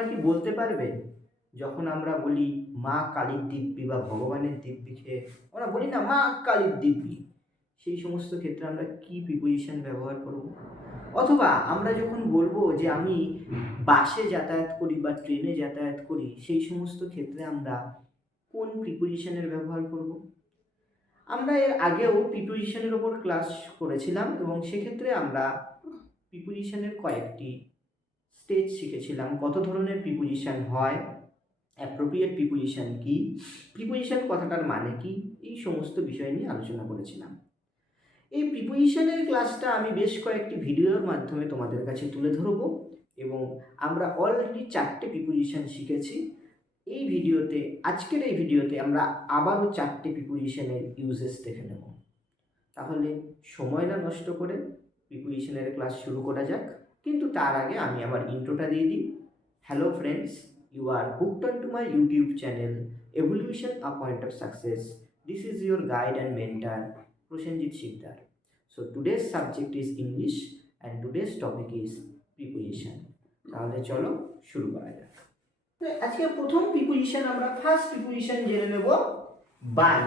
তোমরা কি বলতে পারবে যখন আমরা বলি মা কালীর দিব্যি বা ভগবানের দিব্যি খেয়ে আমরা বলি না মা কালীর দিব্যি, সেই সমস্ত ক্ষেত্রে আমরা কি প্রিপোজিশন ব্যবহার করব? অথবা আমরা যখন বলবো যে আমি বাসে যাতায়াত করি বা ট্রেনে যাতায়াত করি, সেই সমস্ত ক্ষেত্রে আমরা কোন প্রিপোজিশনের ব্যবহার করব? আমরা এর আগেও প্রিপোজিশনের ওপর ক্লাস করেছিলাম এবং সেক্ষেত্রে আমরা প্রিপোজিশনের কয়েকটি স্টেজ শিখেছিলাম। কত ধরনের প্রিপোজিশন হয়, অ্যাপ্রোপ্রিয়েট প্রিপোজিশন কি, প্রিপোজিশন কথাটার মানে কি, এই সমস্ত বিষয় নিয়ে আলোচনা করেছিলাম। এই প্রিপোজিশনের ক্লাসটা আমি বেশ কয়েকটি ভিডিওর মাধ্যমে তোমাদের কাছে তুলে ধরবো এবং আমরা অলরেডি 4টে প্রিপোজিশন শিখেছি। আজকের এই ভিডিওতে আমরা আবারও 4টে প্রিপোজিশনের ইউজেস দেখে নেব। তাহলে সময় না নষ্ট করে প্রিপোজিশনের ক্লাস শুরু করা যাক। কিন্তু তার আগে আমি আমার ইন্ট্রোটা দিয়ে দিই। Hello friends, you are hooked onto my YouTube channel Evolution A Point of Success. This is your guide and mentor Prosenjit Sikdar. So today's subject is English and today's topic is preposition. তাহলে চলো শুরু করা যাক। আজকে প্রথম preposition, আমরা first preposition জেনে নেব বাই।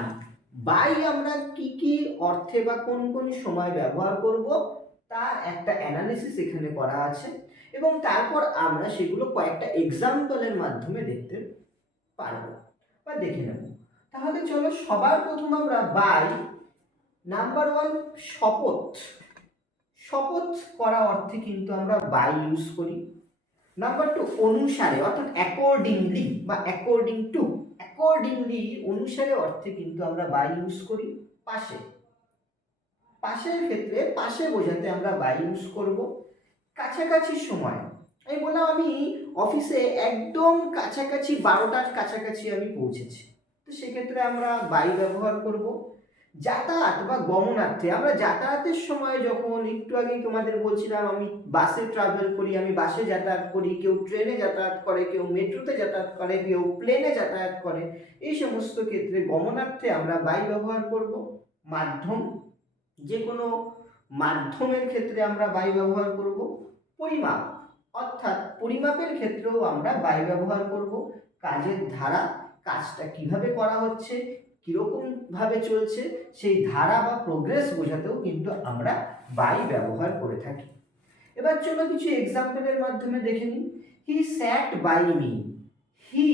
বাই আমরা কি কি অর্থে বা কোন কোন সময় ব্যবহার করব তার একটা অ্যানালিসিস এখানে করা আছে এবং তারপর আমরা সেগুলো কয়েকটা এক্সাম্পলের মাধ্যমে দেখতে পারবো বা দেখে নেব। তাহলে চলো সবার প্রথম আমরা বাই, নাম্বার 1 শপথ। শপথ করা অর্থে কিন্তু আমরা বাই ইউজ করি। নাম্বার 2 অনুসারে অর্থাৎ অ্যাকর্ডিংলি বা অ্যাকর্ডিং টু, অ্যাকর্ডিংলি অনুসারে অর্থে কিন্তু আমরা বাই ইউজ করি। পাশে, পাশের ক্ষেত্রে পাশে বোঝাতে আমরা বাই ইউজ করব। কাছাকাছি সময়, আমি বললাম আমি অফিসে একদম কাছাকাছি 12টার কাছাকাছি আমি পৌঁছেছি, তো সেক্ষেত্রে আমরা বাই ব্যবহার করব। যাতায়াত বা গমনার্থে, আমরা যাতায়াতের সময় যখন একটু আগেই তোমাদের বলছিলাম আমি বাসে ট্রাভেল করি, আমি বাসে যাতায়াত করি, কেউ ট্রেনে যাতায়াত করে, কেউ মেট্রোতে যাতায়াত করে, কেউ প্লেনে যাতায়াত করে, এই সমস্ত ক্ষেত্রে গমনার্থে আমরা বাই ব্যবহার করব। মাধ্যম, যে কোনো মাধ্যমের ক্ষেত্রে আমরা বাই ব্যবহার করব। পরিমাপ, অর্থাৎ পরিমাপের ক্ষেত্রেও আমরা বাই ব্যবহার করব। কাজের ধারা, কাজটা কিভাবে করা হচ্ছে, কিরকম ভাবে চলছে, সেই ধারা বা প্রোগ্রেস বোঝাতেও কিন্তু আমরা বাই ব্যবহার করে থাকি। এবার চলো কিছু এক্সাম্পলের মাধ্যমে দেখে নিই। He sat by me, he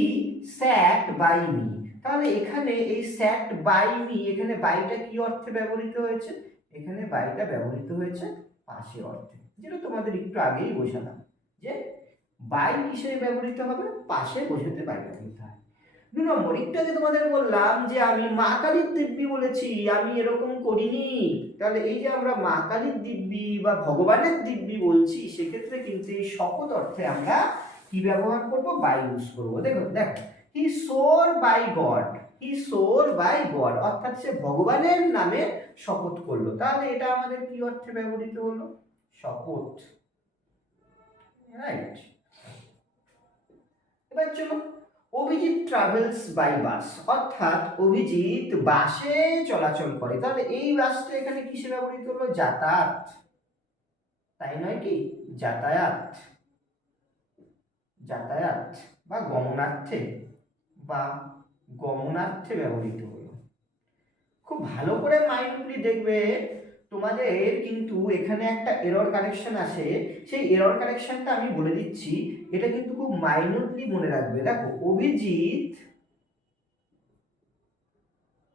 sat by me. তাহলে এখানে এই স্যাট বাই মি, এখানে বাইটা কি অর্থে ব্যবহৃত হয়েছে? এখানে বাইটা ব্যবহৃত হয়েছে পাশে অর্থে, যেটা তোমাদের একটু আগেই বোঝালাম যে বাই কিসে ব্যবহৃত হবে, পাশে বোঝাতে বাই ব্যবহৃত হয়। 2 নম্বর, একটু আগে তোমাদের বললাম যে আমি মা কালীর দিব্যি বলেছি, আমি এরকম করিনি। তাহলে এই যে আমরা মা কালীর দিব্যি বা ভগবানের দিব্যি বলছি, সেক্ষেত্রে কিন্তু এই শপথ অর্থে আমরা কি ব্যবহার করব? বাই ইউজ করব। দেখো he swore by God, he swore by God, অর্থাৎ সে ভগবানের নামে শপথ করলো। তাহলে এটা আমাদের কি অর্থে ব্যবহৃত হলো? শপথ, রাইট। এবার চলো, অভিজিৎ ট্রাভেলস বাই বাস, অর্থাৎ অভিজিৎ বাসে চলাচল করে। তাহলে এই বাসটা এখানে কিসে ব্যবহৃত হলো? যাতায়াত, তাই নয় কি? যাতায়াত, যাতায়াত বা গমনার্থে, বা গমনার্থে ব্যবহৃত হলো। খুব ভালো করে মাইন্ডলি দেখবে, তোমাদের কিন্তু এখানে একটা এরর কারেকশন আসে, সেই এরর কারেকশনটা আমি বলে দিচ্ছি, এটা কিন্তু খুব মাইনরলি মনে রাখবে। দেখো, অভিজিৎ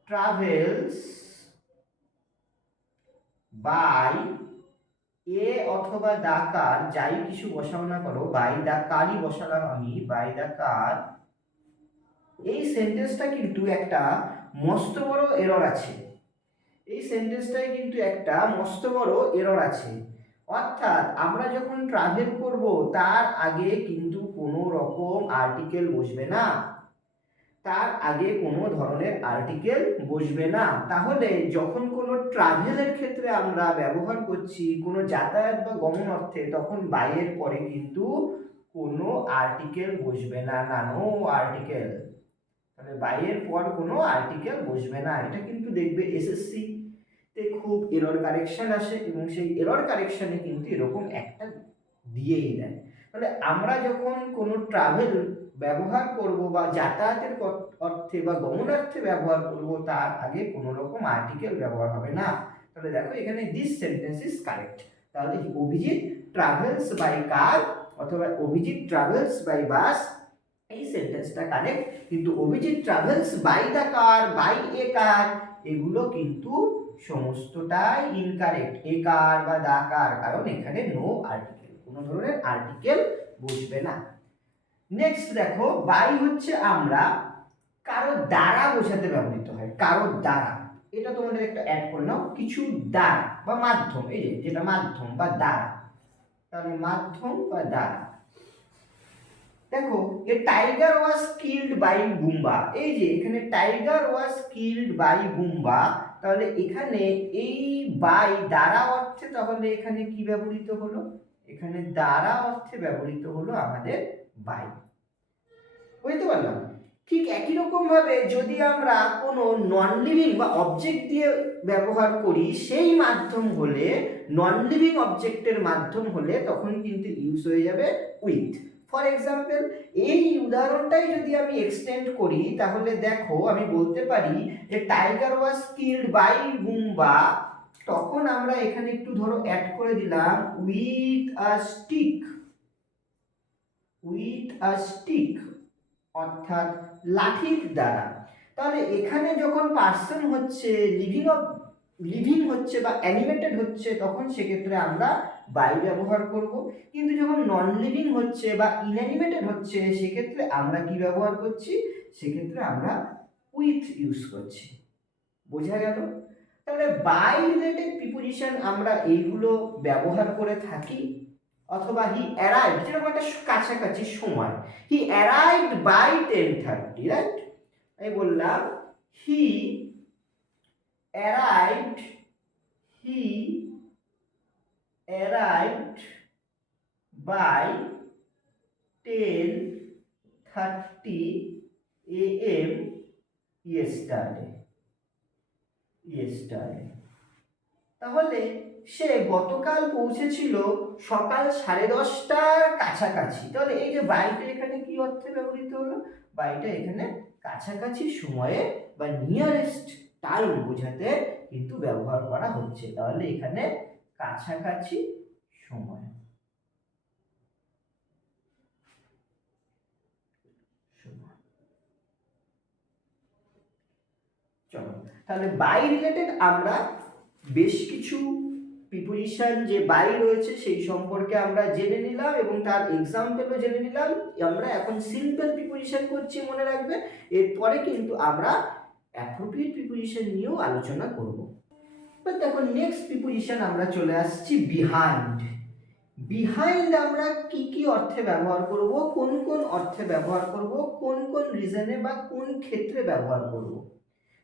ট্রাভেলস বাই এ অথবা দা কার, যাই কিছু বসাও না করো, বাই দা কারই বসালাম আমি, বাই দা কার। এই সেন্টেন্সটা কিন্তু একটা মস্ত বড় এরর আছে, এই সেন্টেন্সটাই কিন্তু একটা মস্ত বড় এরর আছে। অর্থাৎ আমরা যখন ট্রাভেল করব তার আগে কিন্তু কোনো রকম আর্টিকেল বসবে না, তার আগে কোনো ধরনের আর্টিকেল বসবে না। তাহলে যখন কোনো ট্রাভেলের ক্ষেত্রে আমরা ব্যবহার করছি কোনো যাতায়াত বা গমন অর্থে, তখন বাইয়ের পরে কিন্তু কোনো আর্টিকেল বসবে না, না, নো আর্টিকেল। তাহলে বাইয়ের পর কোনো আর্টিকেল বসবে না। এটা কিন্তু দেখবে এসএসসি তে খুব এরর কারেকশন আসে এবং সেই এরর কারেকশনে কিন্তু এরকম একটা দিয়েই দেয়। তাহলে আমরা যখন কোনো ট্রাভেল ব্যবহার করব বা যাতায়াতের অর্থে বা গমনার্থে ব্যবহার করব, তার আগে কোনো রকম আর্টিকেল ব্যবহার হবে না। তাহলে দেখো এখানে দিস সেন্টেন্স ইজ কারেক্ট। তাহলে অভিজিৎ ট্রাভেলস বাই কার অথবা অভিজিৎ ট্রাভেলস বাই বাস, এই সেন্টেন্সটা কারেক্ট। কিন্তু Abhijit travels by the car, by a car, এগুলো কিন্তু সমস্তটাই ইনকারেক্ট। এ কার বা দা কার, কারণ এখানে নো আর্টিকেল, কোনো ধরনের আর্টিকেল বসবে না। নেক্সট দেখো, বাই হচ্ছে আমরা কারো দ্বারা বোঝাতে ব্যবহৃত হয়, কারো দ্বারা। এটা তোমাদের একটা অ্যাড করে নাও, কিছু দ্বারা বা মাধ্যম, এই যেটা মাধ্যম বা দ্বারা, তাহলে মাধ্যম বা দ্বারা। দেখো a tiger was killed by Bumba, এই যে এখানে tiger was killed by Bumba, তাহলে এখানে এই বাই দ্বারা অর্থে, তাহলে এখানে কি ব্যবহৃত হলো, এখানে দ্বারা অর্থে ব্যবহৃত হলো আমাদের বাই। বুঝতে পারলাম? ঠিক একই রকম ভাবে যদি আমরা কোনো নন লিভিং বা অবজেক্ট দিয়ে ব্যবহার করি, সেই মাধ্যম হলে, নন লিভিং অবজেক্টের মাধ্যম হলে, তখন কিন্তু ইউজ হয়ে যাবে উইথ। ফর এক্সাম্পল, এই উদাহরণটাই যদি আমি এক্সটেন্ড করি, তাহলে দেখো আমি বলতে পারি যে tiger was killed by Bumba, তখন আমরা এখানে একটু ধরো অ্যাড করে দিলাম with a stick, with a stick, অর্থাৎ লাঠির দ্বারা। তাহলে এখানে যখন পার্সন হচ্ছে লিভিং হচ্ছে বা অ্যানিমেটেড হচ্ছে, তখন সেক্ষেত্রে আমরা বাই ব্যবহার করব। কিন্তু যখন নন লিভিং হচ্ছে বা ইনঅ্যানিমেটেড হচ্ছে, সেক্ষেত্রে আমরা কি ব্যবহার করছি, সেক্ষেত্রে আমরা উইথ ইউজ করছি। বোঝা গেল? তাহলে বাই রিলেটেড প্রিপোজিশন আমরা এইগুলো ব্যবহার করে থাকি। অথবা হি অ্যারাইভড, যেরকম একটা কাছাকাছি সময়, হি অ্যারাইভড বাই 10:30, রাইট? আমি বললাম he arrived, he arrived by 10:30 AM yesterday, তাহলে সে গতকাল পৌঁছেছিল সকাল 10:30টার কাছাকাছি। তাহলে এই যে বাইটা এখানে কি অর্থে ব্যবহৃত হলো, বাইটা এখানে কাছাকাছি সময়ে বা নিয়ারেস্ট টাইম বোঝাতে কিন্তু ব্যবহার করা হচ্ছে। তাহলে এখানে কাছাকাছি সময়, চলো তাহলে বাই রিলেটেড আমরা বেশ কিছু প্রিপোজিশন যে বাই রয়েছে সেই সম্পর্কে আমরা জেনে নিলাম এবং তার এক্সাম্পলও জেনে নিলাম। আমরা এখন সিম্পল প্রিপোজিশন করছি, মনে রাখবে। এরপরে কিন্তু আমরা অ্যাপ্রোপ্রিয়েট প্রিপোজিশন নিয়েও আলোচনা করব। বাট দেখো নেক্সট প্রিপোজিশন আমরা চলে আসছি বিহাইন্ড। বিহাইন্ড আমরা কি কি অর্থে ব্যবহার করব, কোন কোন অর্থে ব্যবহার করব, কোন কোন রিজনে বা কোন ক্ষেত্রে ব্যবহার করব।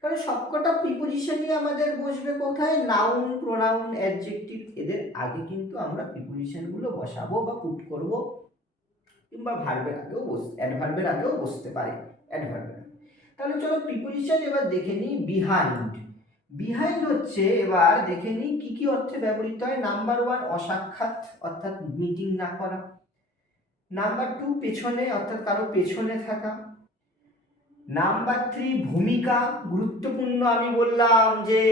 কারণ সবকটা প্রিপোজিশনই আমাদের বসবে কোথায়, নাউন, প্রোনাউন, অ্যাডজেক্টিভ, এদের আগে কিন্তু আমরা প্রিপোজিশনগুলো বসাবো বা পুট করব, কিংবা ভার্বের আগেও অ্যাডভার্বের আগেও বসতে পারে, অ্যাডভার্বের। তাহলে চলো প্রিপোজিশন এবার দেখে নিই। বিহাইন্ড, বিহাইন্ড হচ্ছে, এবার দেখে নিই কি কি অর্থে ব্যবহৃত হয়। নাম্বার 1 অসাক্ষাৎ, অর্থাৎ মিটিং না করা। নাম্বার 2 পেছনে, অর্থাৎ কারো পেছনে থাকা। নাম্বার 3 ভূমিকা, গুরুত্বপূর্ণ। আমি বললাম যে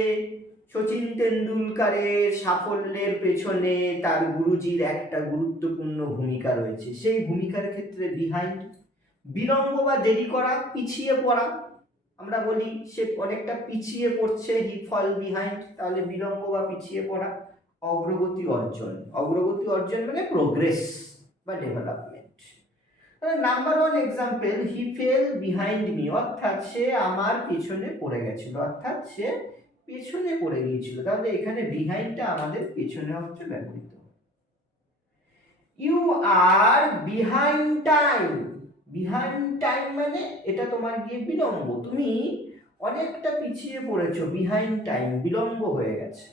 সচিন তেন্ডুলকারের সাফল্যের পেছনে তার গুরুজির একটা গুরুত্বপূর্ণ ভূমিকা রয়েছে, সেই ভূমিকার ক্ষেত্রে বিহাইন্ড। বিলম্ব বা দেরি করা, পিছিয়ে পড়া। আমরা বলি সে অনেকটা পিছিয়ে পড়ছে, হি ফল বিহাইন্ড, তাহলে বিলম্ব বা পিছিয়ে পড়া। অগ্রগতি অর্জন, অগ্রগতি অর্জন মানে প্রোগ্রেস বা ডেভেলপমেন্ট। নাম্বার 1 এক্সাম্পল, হি ফেল বিহাইন্ড মি, অর্থাৎ সে আমার পেছনে পড়ে গেছিল, অর্থাৎ সে পেছনে পড়ে গিয়েছিল। তাহলে এখানে বিহাইন্ডটা আমাদের পেছনে হচ্ছে ব্যবহৃত। You are behind time, behind time মানে এটা তোমার গিয়ে বিলম্ব, তুমি অনেকটা পিছিয়ে পড়েছো, বিহাইন্ড টাইম, বিলম্ব হয়ে গেছে।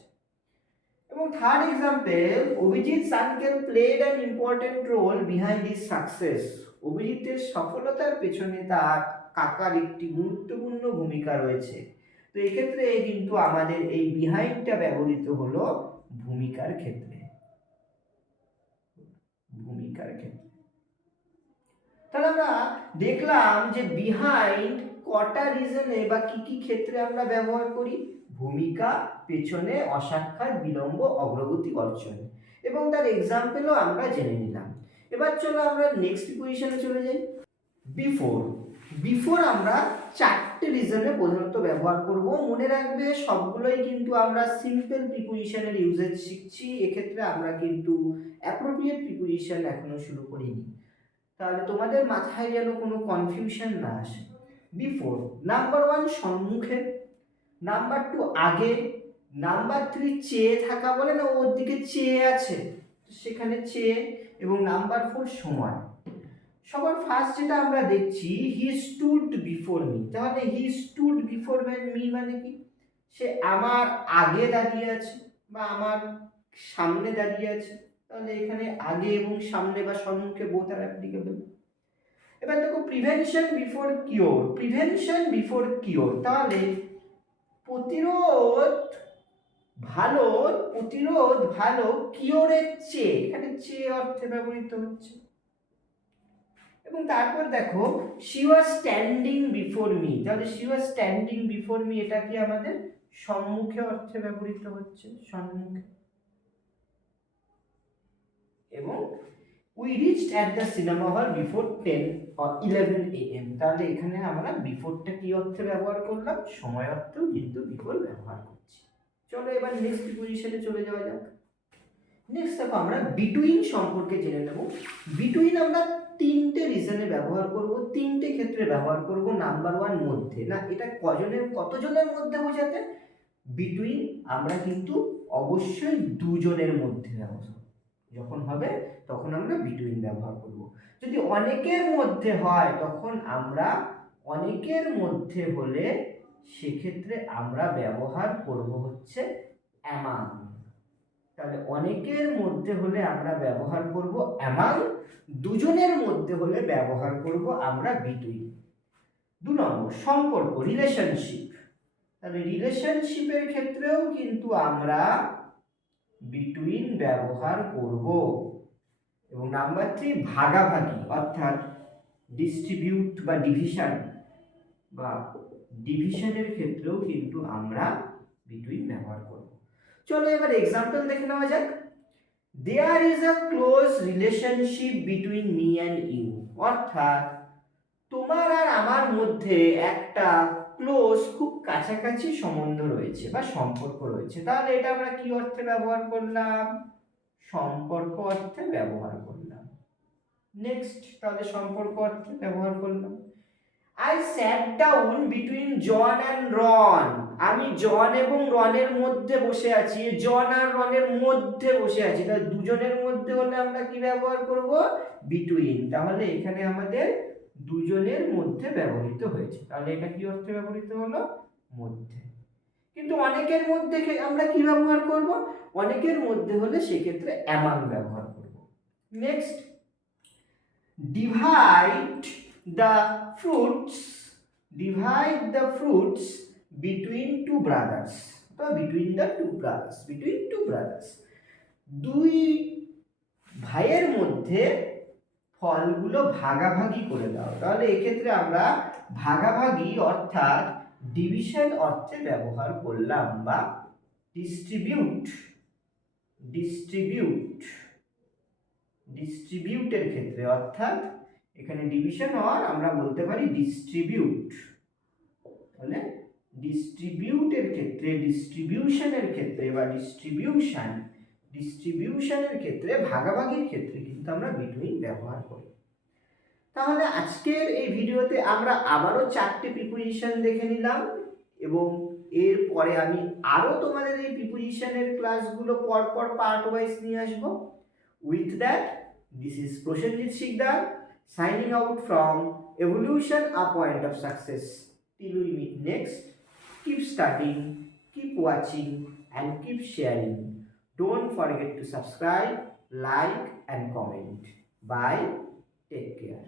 এবং third example, Abhijit uncle played an important role behind his success, অভিজিতের সফলতার পেছনে তার কাকার একটি গুরুত্বপূর্ণ ভূমিকা রয়েছে। তো এক্ষেত্রে কিন্তু আমাদের এই বিহাইন্ডটা ব্যবহৃত হলো ভূমিকার ক্ষেত্রে, ভূমিকার ক্ষেত্রে। তাহলে আমরা দেখলাম যে বিহাইন্ড কটা রিজনে বা কি কি ক্ষেত্রে আমরা ব্যবহার করি, ভূমিকা, পেছনে, অসাক্ষাৎ, বিলম্ব, অগ্রগতি, অর্জন, এবং তার এক্সাম্পলও আমরা জেনে নিলাম। এবার চলো আমরা নেক্সট প্রিপোজিশনে চলে যাই। বিফোর। বিফোর আমরা চারটে রিজনে প্রধানত ব্যবহার করব। মনে রাখবে সবগুলোই কিন্তু আমরা সিম্পল প্রিপোজিশনের ইউজেজ শিখছি, এক্ষেত্রে আমরা কিন্তু অ্যাপ্রোপ্রিয়েট প্রিপোজিশন এখনো শুরু করিনি, তাহলে তোমাদের মাথায় যেন কোনো কনফিউশন না আসে। বিফোর, নাম্বার 1 সম্মুখে, নাম্বার 2 আগে, নাম্বার 3 চেয়ে থাকা, বলে না ওর দিকে চেয়ে আছে সেখানে চেয়ে, এবং নাম্বার 4 সময়। সবার ফার্স্ট যেটা আমরা দেখছি, হি স্টুড বিফোর মি। তাহলে হি স্টুড বিফোর মি মানে কি, সে আমার আগে দাঁড়িয়ে আছে বা আমার সামনে দাঁড়িয়ে আছে। তাহলে এখানে আগে এবং সামনে বা সম্মুখে বোথ আর অ্যাপ্লিকেবল। এবার দেখো prevention before cure. Prevention before cure, তাহলে প্রতিরোধ ভালো, প্রতিরোধ ভালো কিওরের চেয়ে, এখানে চেয়ে অর্থে ব্যবহৃত হচ্ছে। এবং তারপর দেখো she was standing before me, তাহলে she was standing before me এটা কি আমাদের সম্মুখে অর্থে ব্যবহৃত হচ্ছে, সম্মুখে। এবং we reached at the cinema hall before 10 or 11 am, তাহলে এখানে আমরা বিফোরটা কি অর্থে ব্যবহার করলাম, সময় অর্থেও কিন্তু বিফোর ব্যবহার করছি। চলো এবার নেক্সট প্রিপোজিশনে চলে যাওয়া যাক। নেক্সট দেখো আমরা বিটুইন সম্পর্কে জেনে নেব। বিটুইন আমরা তিনটে রিজনে ব্যবহার করব, তিনটে ক্ষেত্রে ব্যবহার করব। নাম্বার 1 মধ্যে, না এটা কতজনের মধ্যে বোঝাতে, বিটুইন আমরা কিন্তু অবশ্যই দুজনের মধ্যে ব্যবহার যখন হবে তখন আমরা বিটুইন ব্যবহার করব। যদি অনেকের মধ্যে হয় তখন আমরা, অনেকের মধ্যে হলে সেক্ষেত্রে আমরা ব্যবহার করব হচ্ছে অ্যামাং। তাহলে অনেকের মধ্যে হলে আমরা ব্যবহার করব অ্যামাং, দুজনের মধ্যে হলে ব্যবহার করব আমরা বিটুইন। 2 নম্বর সম্পর্ক, রিলেশনশিপ। তাহলে রিলেশনশিপের ক্ষেত্রেও কিন্তু আমরা বিটুইন ব্যবহার করব। এবং নাম্বার 3 ভাগাভাগি, অর্থাৎ ডিস্ট্রিবিউট বা ডিভিশন, বা ডিভিশনের ক্ষেত্রেও কিন্তু আমরা বিটুইন ব্যবহার করব। চলো এবার এক্সাম্পল দেখে নেওয়া যাক। There is a close relationship between me and you, অর্থাৎ তোমার আর আমার মধ্যে একটা ক্লোজ, খুব কাছাকাছি সম্বন্ধ রয়েছে বা সম্পর্ক রয়েছে। তাহলে এটা আমরা কি অর্থে ব্যবহার করলাম, সম্পর্ক অর্থে ব্যবহার করলাম। নেক্সট, তাহলে সম্পর্ক অর্থে ব্যবহার করলাম। I sat down between John and Ron, আমি জন এবং রনের মধ্যে বসে আছি, জন আর রনের মধ্যে বসে আছি। তাহলে দুজনের মধ্যে হলে আমরা কি ব্যবহার করব, বিটুইন। তাহলে এখানে আমাদের দুজনের মধ্যে ব্যবহৃত হয়েছে, তাহলে এটা কি অর্থে ব্যবহৃত হলো, মধ্যে। কিন্তু অনেকের মধ্যে আমরা কি ব্যবহার করব, অনেকের মধ্যে হলে সেক্ষেত্রে অ্যামাং ব্যবহার করব। Next, divide the fruits between two brothers, তো between two brothers, দুই ভাইয়ের মধ্যে ফলগুলো ভাগাভাগি করে দাও। তাহলে এক্ষেত্রে আমরা ভাগাভাগি অর্থাৎ ডিভিশন অর্থে ব্যবহার করলাম, বা ডিস্ট্রিবিউটের ক্ষেত্রে, অর্থাৎ এখানে ডিভিশন হওয়ার আমরা বলতে পারি ডিস্ট্রিবিউট। তাহলে ডিস্ট্রিবিউটের ক্ষেত্রে, ডিস্ট্রিবিউশনের ক্ষেত্রে বা ডিস্ট্রিবিউশনের ক্ষেত্রে, ভাগাভাগির ক্ষেত্রে কিন্তু আমরা বিটুইন ব্যবহার করি। তাহলে আজকের এই ভিডিওতে আমরা আবারও 4টে প্রিপোজিশন দেখে নিলাম, এবং এরপরে আমি আরও তোমাদের এই প্রিপোজিশনের ক্লাসগুলো পরপর পার্ট ওয়াইজ নিয়ে আসবো। With that, this is Prosenjit Sikdar signing out from Evolution, a Point of Success. Till we meet next, keep studying, keep watching, and keep sharing. Don't forget to subscribe, like, and comment. Bye. Take care.